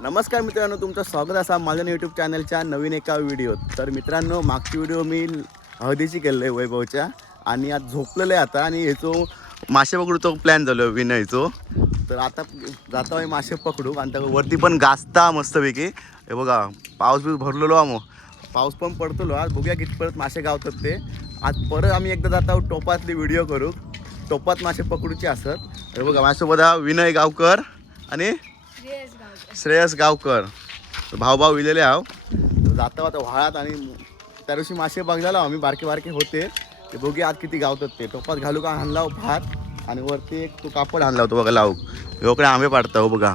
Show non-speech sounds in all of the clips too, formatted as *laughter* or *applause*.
नमस्कार मित्रांनो तुमचं स्वागत असा माझ्या यूट्यूब चॅनलच्या नवीन एका व्हिडिओत तर मित्रांनो मागची व्हिडिओ मी हळदीची केलेली आहे वैभवच्या आणि आज झोपलेलं आहे आता आणि ह्याचो मासे पकडूचो प्लॅन झालो आहे विनयचो. तर आता जातो आहे मासे पकडू आणि त्या वरती पण गाजता मस्तपैकी. हे बघा पाऊस बी भरलेलो हा पाऊस पण पडतलो आज. बघूया कितपर्यंत मासे गावतात ते. आज परत आम्ही एकदा जात आहोत टोपातली व्हिडिओ करू. टोपात मासे पकडूचे असत. हे बघा माझ्यासोबत हा विनय गावकर आणि श्रेयस गावकर. भाऊ भाऊ विलेले आहो. तर जाता आता व्हाळात आणि त्या दिवशी मासे बघायला आम्ही बारके बारके होते. ते बघूया आज किती गावतात ते. टोपात घालू का आणला हो भात आणि वरती एक तो कापड आणला होतो बघा लावू एवढे आंबे पाडता हो बघा.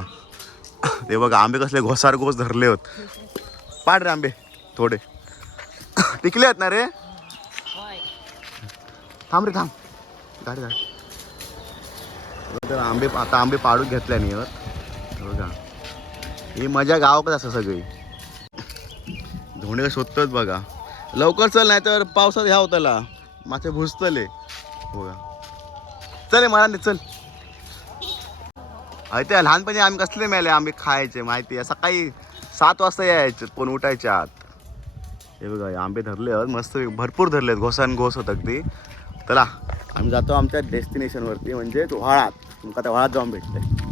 ते बघा आंबे कसले घोसार घोस धरले होत. पाड रे आंबे थोडे. टिकले आहेत ना रे? थांब रे थांब. गाडी गाडी. तर आंबे आता आंबे पाडून घेतल्या नाही बघा. ही मजा गावाकडे असं सगळी. धोंडे शोधतोच बघा. लवकर चल नाही तर पावसात ह्या होताला. मासे भुजतले बघा. चल मला नाही चल. अरे त्या लहानपणी आम्ही कसले मेले आंबे खायचे माहिती आहे. सकाळी सात वाजता यायचे कोण उठायचे आत. हे बघा हे आंबे धरले आहेत मस्त भरपूर धरले आहेत. घोसान घोस होत अगदी. चला आम्ही जातो आमच्या डेस्टिनेशनवरती म्हणजे व्हाळात. तुमका त्या व्हाळात जाऊन भेटतंय.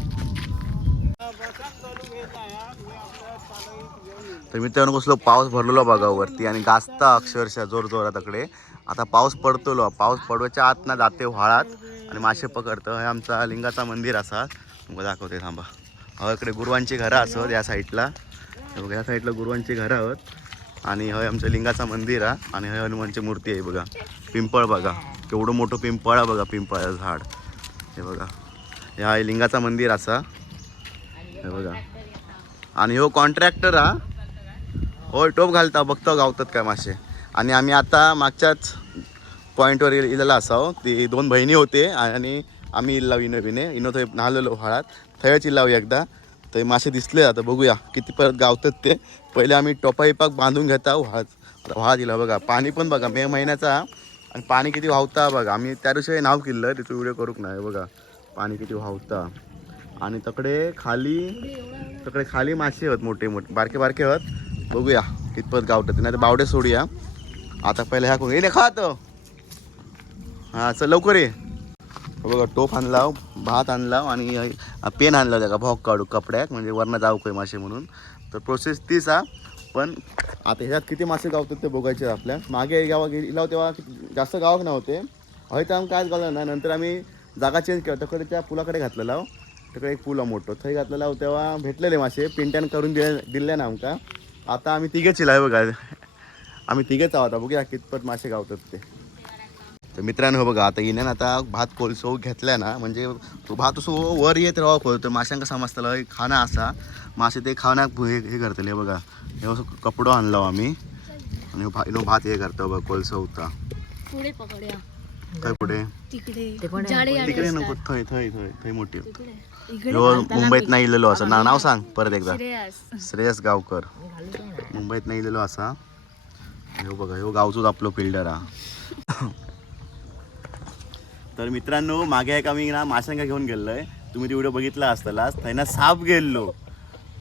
तर मित्रांनो कसलो पाऊस भरलेलो बघा वरती आणि गाजता अक्षरशः जोर जोरात तकडे आता पाऊस पडतलो. पाऊस पडवायच्या आत ना जाते व्हाळात आणि मासे पकडतं. हे आमचा लिंगाचा मंदिर असा. तुम्हाला दाखवते थांबा. हय इकडे गुरुवांची घरं असत या साईडला. बघा या साईडला गुरुवांची घरं आहोत. आणि हय आमचं लिंगाचं मंदिर आहे आणि हय हनुमानची मूर्ती आहे बघा. पिंपळ बघा. केवढं मोठं पिंपळ आहे बघा पिंपळाचं झाड. हे बघा. हे आहे लिंगाचा मंदिर असा. हे बघा. आणि हो कॉन्ट्रॅक्टर हा. होय टोप घालता बघतो गावतात काय मासे. आणि आम्ही आता मागच्याच पॉईंटवर इलेला असाव. ती दोन बहिणी होते आणि आम्ही इल्लाव इनो बिने इनो थंय न्हालेलो व्हाळात थंयच इल्लाव एकदा थंय मासे दिसले आता बघूया किती परत गावतात ते. पहिले आम्ही टोपाईपाक बांधून घेता. व्हाळात व्हाळा दिला इला बघा पाणी पण बघा मे महिन्याचा. आणि पाणी किती व्हावता बघा. आम्ही त्या दिवशी नाव किल्लं तिथं व्हिडिओ करूक नाही बघा. पाणी किती व्हावता आणि तकडे खाली तकडे खाली मासे आहेत मोठे मोठे. बारके बारके आहेत बघूया कितपत गावतात नाही तर बावडे सोडूया. आता पहिले ह्या कोण ये खात हां चल लवकर ये. बघा टोप आणला भात आणला आणि पेन आणला त्याचा भॉक काढू कपड्यात. म्हणजे वरनं जाऊ काय मासे म्हणून. तर प्रोसेस तीच हा. पण आता ह्याच्यात किती मासे गावतात ते बघायचे आपल्या. मागे गावा गेला तेव्हा जास्त गावक नव्हते. हय तर आम्ही कायच घाललं ना नंतर आम्ही जागा चेंज केला तिकडे त्या पुलाकडे घातलेला हो. तिकडे एक पूल आहे मोठं. थंय घातलेला हो तेव्हा भेटलेले मासे. पिंट्यान करून दिले दिले ना आमका. आता आम्ही तिघेच आहे बघा. आम्ही तिघेच आहोत बघूया कितपत मासे गावतात ते. तर मित्रांनो हो बघा आता येण्यान आता भात कोळसो घेतल्या ना म्हणजे तो भात असो वर येत राहा खोल. तर माशांका समजतलं एक खाना असा. मासे ते खाण्याक हे हे करतले हे बघा. हे असं कपडो आणलो आम्ही. आणि भा भात हे करतो बघा कोळसो होता. काय पुढे? तिकडे. नको. थंय थंय थंय थंय मोठी. मुंबईत नाही इलेलो असं. ना नाव सांग परत एकदा. श्रेयस. गावकर. मुंबईत नाही इलेलो असा. ह्यो बघा ह्यो गावचोच आपलो फिल्डर हा. तर मित्रांनो मागे एक आम्ही ना माशांका घेऊन गेलोय. तुम्ही ते व्हिडिओ बघितला असतालाच थंय साप गेलो.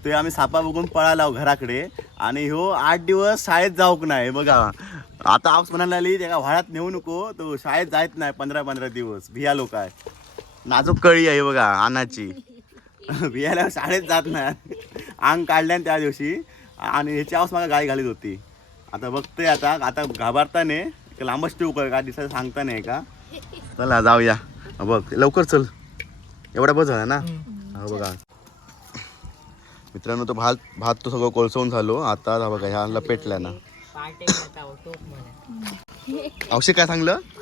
ते आम्ही सापा बघून पळाला घराकडे. आणि ह्यो आठ दिवस शाळेत जाऊक नाही बघा. आता म्हणायला लागली त्याला व्हाळात नेऊ नको. तो शाळेत जायत नाही पंधरा पंधरा दिवस. भिया लोक आहे नाजूक कळी आहे बघा अन्नाची भियाला *laughs* शाळेत जात नाही अंग काढल्यान त्या दिवशी. आणि ह्याची आवाज मला गाय घालीत होती. आता बघते आता आता घाबरताने एक लांबच ठेवू का काय दिसायला सांगता नाही का? चला जाऊया. बघ लवकर चल. एवढा बस झाला ना? हो बघा. मित्रांनो तो भात भात तो सगळं कोळसवून झालो. आता हा बघा ह्या लपेटल्या ना. औषध काय सांगलं? *laughs*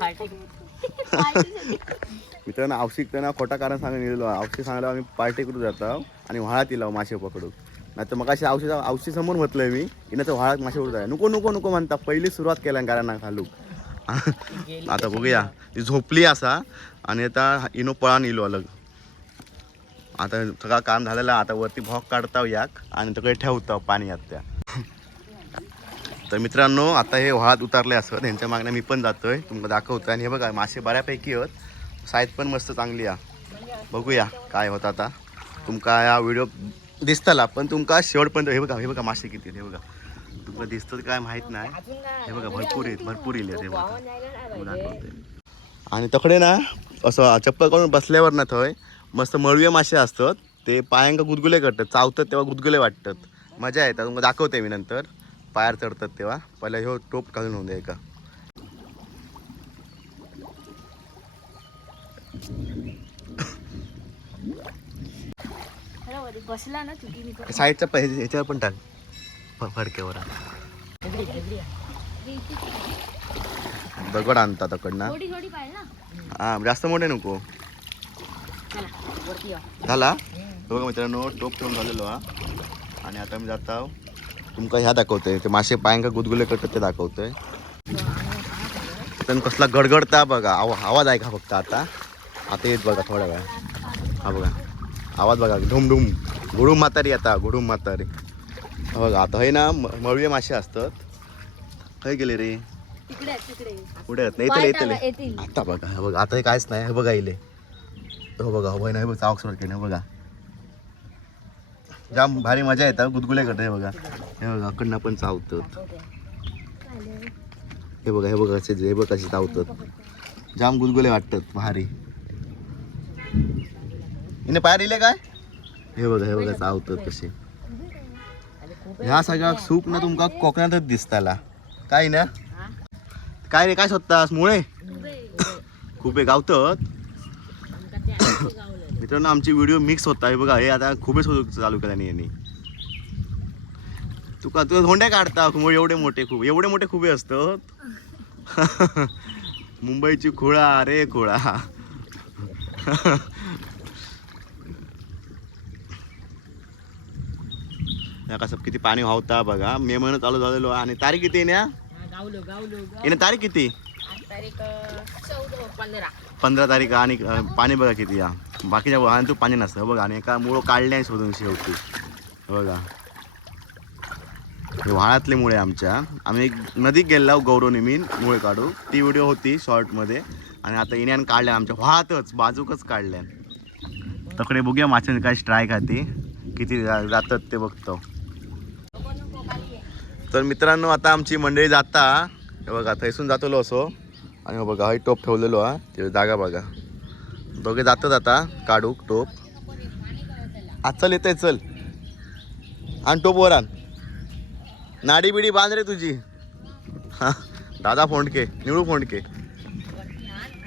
*laughs* मित्रांनो औषध त्यांना खोटा कारण सांगून गेलेलो औषध सांगायला आम्ही पार्टी करू जातो आणि व्हाळात येलो मासे पकडू नाही तर मग अशी औषध औषध समोर म्हटलंय मी इनं तर व्हाळात मासे आहे नको नको नको म्हणता. पहिली सुरुवात केल्या कारण घालू आता बघूया. ती झोपली असा आणि आता इनो पळान इलो अलग. आता सगळा काम झालेला आता वरती भॉक काढता याक आणि तिकडे ठेवता पाणी त्या तर मित्रांनो आता हे व्हाळात उतरले असं त्यांच्या मागण्या मी पण जातोय. तुम्हाला दाखवतो आणि हे बघा मासे बऱ्यापैकी आहेत. साईज पण मस्त चांगली आहे. बघूया काय होतं आता. तुमका या व्हिडिओ दिसतला पण तुमका शेवटपर्यंत हे बघा हे बघा मासे किती आहेत, हे बघा. तुमका दिसतं काय माहीत नाही. हे बघा भरपूर येत भरपूर येईल हे बघा. आणि तकडे ना असं चप्पल करून बसल्यावर ना थंय मस्त मळवे मासे असतात. ते पायांका गुदगुले करतात चावतात तेव्हा गुदगुले वाटतात. मजा येतात. तुमका दाखवते मी नंतर. पायर चढतात तेव्हा. पहिला ह्यो टोप घालून होऊन द्या एका. बसला ना चुकी मी साईडच्या पै ह्याच्यावर पण टाक. फ- फडक्यावर. दगड आणतात तकडनं. पाहिजे हा जास्त मोठे नको. झाला? तो बघा मित्रांनो टोप ठेवून झालेलो हा. आणि आता मी जाता तुमका ह्या दाखवतोय. ते मासे पायांका गुदगुले करतात ते दाखवतोय. कसला गडगडता बघा. आवा आवाज ऐका फक्त आता. आता येत बघा थोड्या वेळा. हा बघा. आवाज बघा. ढुम ढुम. घुडूम म्हातारी आता. घुडूम म्हातारी. बघा आता हे ना म- मळवे मासे असतात. खय गेले रे? तिकडे आहेत, नाही येतले येतील. आता बघा हे बघा. आता हे काहीच नाही. हे बघा इले. हो बघा हो नाही बघ चावक सोड हे बघा. जाम भारी मजा येतात गुदगुले करतात हे बघा. हे बघा अकडनं पण चावतात. हे बघा हे बघा कसे हे बघा कसे चावतात. जाम गुदगुले वाटतात भारी. हिने पाय दिले काय? हे बघा हे बघा चावतात कसे. ह्या सगळ्या सूप ना तुमका कोकणातच दिसताला. काय ना? काय रे काय शोधतास मुळे? खुबे गावतात. मित्रांनो आमची व्हिडिओ मिक्स होता हे बघा. हे आता खूपच चालू केला नाही यांनी. तुका तुला धोंडे काढता मुळे एवढे मोठे खूप एवढे मोठे खुबे असतात. *laughs* मुंबईची खोळा रे खोळा. *laughs* या कसं किती पाणी व्हावता बघा. मे महिना चालू झालेलो आणि तारीख किती येण्या येणे तारीख किती? पंधरा तारीख आणि पाणी बघा किती या. बाकीच्या वाहन तू पाणी नसतं. बघा आणि एका मुळं काढले आहे शोधून शेवटी. बघा. हे व्हाळातले मुळे आमच्या. आम्ही एक नदीत गेलो गौरवने मी मुळे काढू. ती व्हिडिओ होती शॉर्टमध्ये आणि आता इन्यान काढल्या आमच्या. व्हाळातच बाजूकच काढल्या तकडे बघूया माशांनी काय स्ट्राईक ती किती जातात ते बघतो. तर मित्रांनो आता आमची मंडळी जाता. हे बघा थैसून जातलो असो. आणि हो बघा हा टोप ठेवलेलो हा. ते जागा बघा. दोघे जातात आता काढू टोप. आज चल येते चल. आण टोप वर आण. नाडी बिडी बांध रे तुझी. हां दादा फोंडके निळू फोंडके.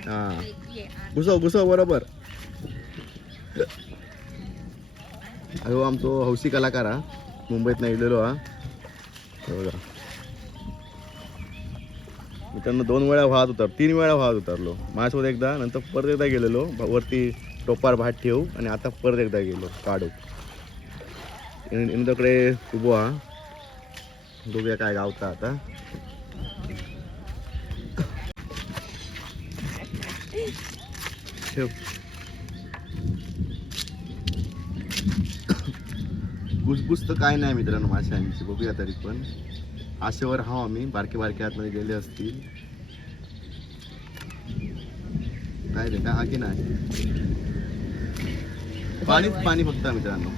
हां. घुसव घुसव बरोबर. अरे आमचो हौशी कलाकार हा. मुंबईत नाही हा. बघा मी त्यांना दोन वेळा वाहत उतर तीन वेळा वाहत उतरलो. माझ्यासोबत एकदा नंतर परत एकदा गेलेलो. वरती टोपार भात ठेवू आणि आता परत एकदा गेलो काढू. इंदकडे उभो हा. बघूया काय गावता आता. ठेव. घुसघुस तर काय नाही मित्रांनो माशांची बघूया तरी पण. आशेवर हा आम्ही बारके बारके आतमध्ये गेले असतील. काय रे काय हा की नाही? पाणीच पाणी फक्त मित्रांनो.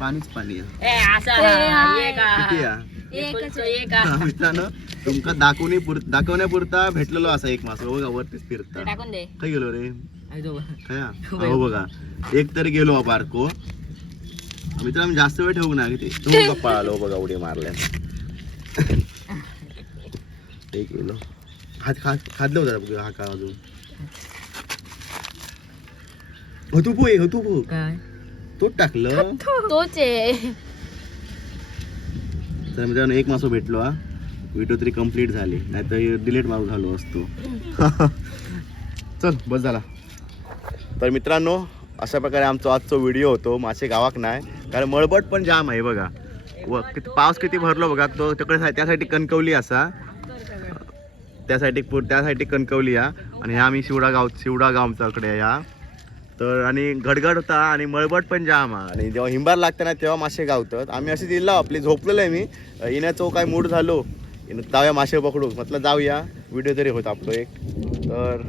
पाणीच पाणी. किती. हा, मित्रांनो तुमका दाखवणे पुर दाखवण्यापुरता भेटलेलो असा एक मास बघा वरतीच फिरता. टाकून दे. काय गेलो रे? खया *laughs* हो बघा. एक तर गेलो बारको. मित्रांनो जास्त वेळ ठेवू ना किती तू पप्पा आलो बघा उडी मारल्या *laughs* एक हात खात खाल्लं होतं बघा हा का अजून. होतू पो एक होतू पो. काय? तो टाकलं. *laughs* तोच आहे. तर मित्रांनो एक मासो भेटलो हा. व्हिडिओ तरी कंप्लीट झाली. नाही तर डिलीट मारू झालो असतो. *laughs* चल बस झाला. तर मित्रांनो अशा प्रकारे आमचा आजचा व्हिडिओ होतो. मासे गावाक नाही. कारण मळबट पण जाम आहे बघा. व किती पाऊस किती भरलो बघा तो तिकडे सा- त्यासाठी कणकवली असा. त्यासाठी पु- त्यासाठी कणकवली या. आणि ह्या आम्ही शिवडा गाव शिवडा गावच्याकडे या. तर आणि गडगड होता आणि मळबट पण जाम आणि जेव्हा हिंबार लागतं ना तेव्हा मासे गावतात. आम्ही अशी दिला आपली झोपलेलं आहे मी. येण्याचं काय मूड झालो. जाऊया मासे पकडू. म्हटलं जाऊया. व्हिडिओ तरी होता आपलो एक. तर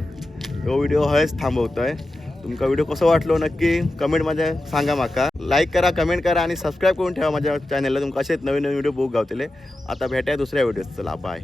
तो व्हिडिओ हयच आहे तुमका व्हिडिओ कसो वाटलो नक्की कमेंटमध्ये सांगा माका. लाईक करा कमेंट करा आणि सबस्क्राईब करून ठेवा माझ्या चॅनलला तुमकां असेच नवीन नवीन व्हिडिओ बघू गावतले. आता भेटाय दुसऱ्या व्हिडिओत चला बाय